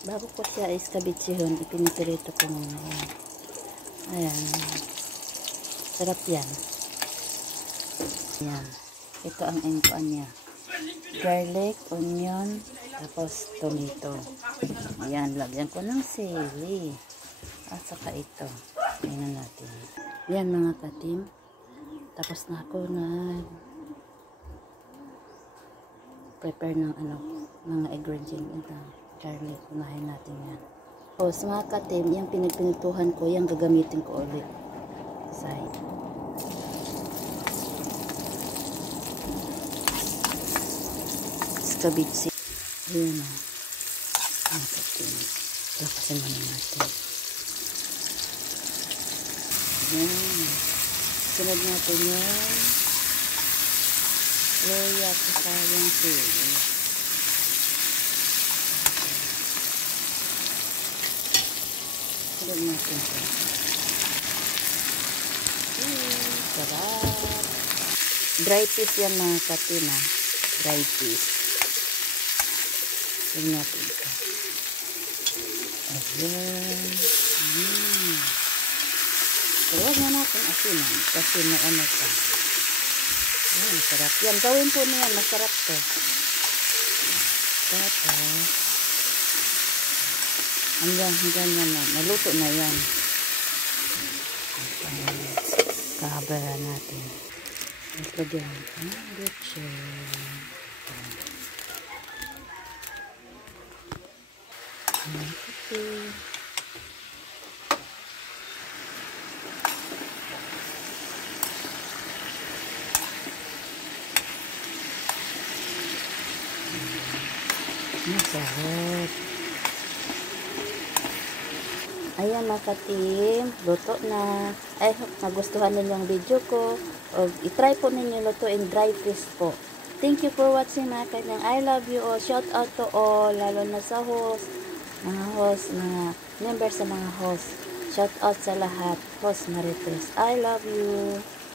Bago ko siya iskabitsihon, ipinipirito ko muna yan. Ayan. Sarap yan. Yan. Ito ang engkuan niya. Garlic, onion, tapos tomato. Ayan, lagyan ko ng sili. At saka ito. Tingnan natin. Yan mga katim. Tapos na ako na prepare ng mga ingredients. Ito, garlic. Unahin natin yan. Tapos mga katim, yung pinagpinutuhan ko, yung gagamitin ko ulit. Side. Skabitsi. Ayan o. Ang katim. Lapasin mo na natin. Ayan. Sunod natin yung loya at sayang sili. Sunod natin ito. Sarap. Dry fish yan mga katim ha. Dry fish. Sunod natin ito. Ayan. So, huwag na natin asinan kasi may ano pa. Ayan, masarap yan. Gawin po niya, masarap to. Tapos, hanggang yan na. Naluto na yan. Kabara natin. Ito dyan. Okay. Masarap. Ayan mga katim, luto na. I hope nagustuhan ninyo ang video ko. O itry po ninyo lutuin dry fish po. Thank you for watching mga katim. I love you all. Shout out to all, lalo na sa host, mga members sa mga host. Shout out sa lahat. Host Marites. I love you.